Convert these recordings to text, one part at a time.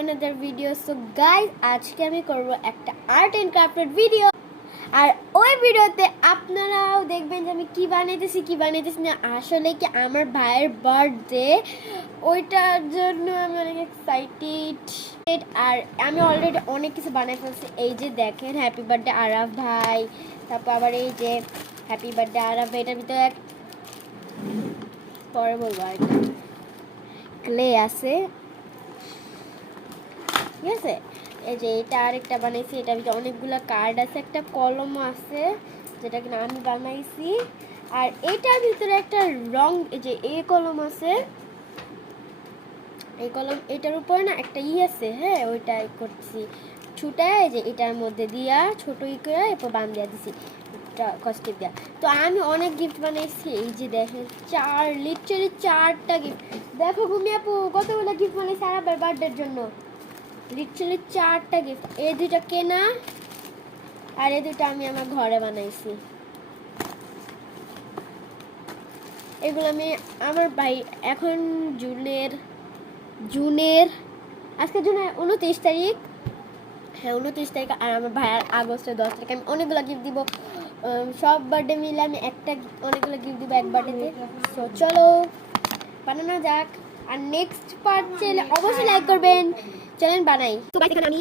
another video. So guys, আজকে আমি করব একটা আর্ট এন্ড ক্রাফটের ভিডিও। আর ওই ভিডিওতে আপনারাও দেখবেন যে আমি কি বানাইতেছি না। আসলে কি আমার ভাইয়ের বার্থডে, ওইটার জন্য আমি অনেক এক্সাইটেড। আর আমি অলরেডি অনেক কিছু বানাই ফেলছি। এই যে দেখেন, হ্যাপি বার্থডে আরাফ ভাই। তারপর আবার এই যে হ্যাপি বার্থডে আরাফ ভাই, এটার ভিতরে পরে বলবো আর ক্লে আছে, ঠিক আছে। এই যে এটা আরেকটা বানাইছি, এটার ভিতরে অনেকগুলো কার্ড আছে, একটা কলমও আছে যেটা কিনা আমি বানাইছি। আর এটার ভিতরে একটা রং, এই যে এই কলম আছে, এই কলম এটার উপরে না একটা আছে, হ্যাঁ ওইটাই করছি ছুটায়। এই যে এটার মধ্যে দিয়া ছোট করে এরপর বান দিয়া দিছি কস্টিপ দেওয়া। তো আমি অনেক গিফট বানাইছি। এই যে দেখেন লিটারালি 4টা গিফট। দেখো ঘুমিয়ে আপু কতগুলো গিফট বানাইছি আরাফের বার্থডের জন্য। লিটারালি 4টা গিফট। এই দুইটা কেনা আর এই দুইটা আমি আমার ঘরে বানাইছি। এগুলো আমি আমার ভাই এখন জুনের আজকে জুনের 29 তারিখ, হ্যাঁ 29 তারিখ। আর আমার ভাইয়ের আগস্টের 10 তারিখ। আমি অনেকগুলো গিফট দিব, সব বার্থডে মিলে আমি অনেকগুলো গিফট দিব এক বার্থডেতে। সো চলো বানানো যাক। আর নেক্সট পার্ট চাইলে অবশ্যই লাইক করবেন। চলেন বানাই। তো গাইস এখানে আমি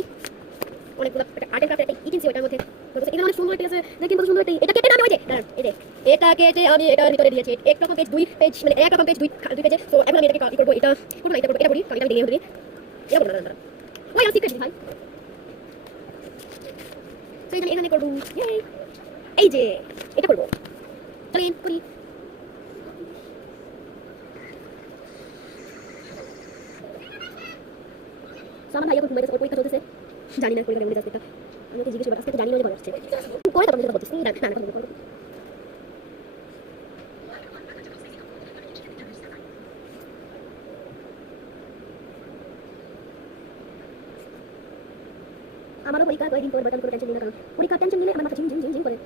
অনেকগুলো আর্ট এন্ড ক্রাফট ইটেন্সি ওটার মধ্যে এখানে অনেক সুন্দর একটা আছে, দেখেন কত সুন্দর একটা। এটা কেটে আমি ওই যে এই যে এটা কেটে আমি এটার ভিতরে দিয়েছি। এক রকম পেজ 2 পেজ, মানে এক রকম পেজ 2 পেজে। তো এখন আমি এটাকে কপি করব। এটা করব না, এটা করব, এটা করি, কারণ এটা দিয়ে ধরি। এটা করব না, ওই আমি সিক্রেট ভাই। তো এখানে করব, এই যে এটা করব। চলেন করি। সামান ভাই এখন ঘুমাইতেছে, ওর পরীক্ষা চলতেছে, জানি না পরীক্ষা কেমন যাচ্ছে। আমি ওকে জিজ্ঞেস করবো, আজকে তো জানি না যে ভালো আসছে করে, তারপর যেটা বলতেছি না না কথা বলবো। আমারও পরীক্ষা কয়েকদিন পর, বাট আমি কোনো টেনশন নিই না, কারণ পরীক্ষার টেনশন নিলে আমার মাথা ঝিম ঝিম ঝিম ঝিম করে।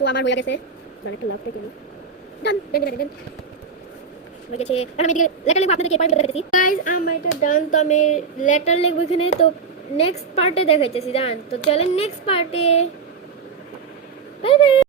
সো আমার হয়ে গেছে, মানে একটা লাভ থেকে ডান দেন দেন দেন হয়ে গেছে। আর আমি লেটার লিখবো, আপনাদেরকে এরপর দেখাইতেছি। গাইস আমার এটা ডান। তো আমি লেটার লিখবো এখানে। তো নেক্সট পার্টে দেখাইতেছি, ডান। তো চলেন নেক্সট পার্টে, বাই বাই।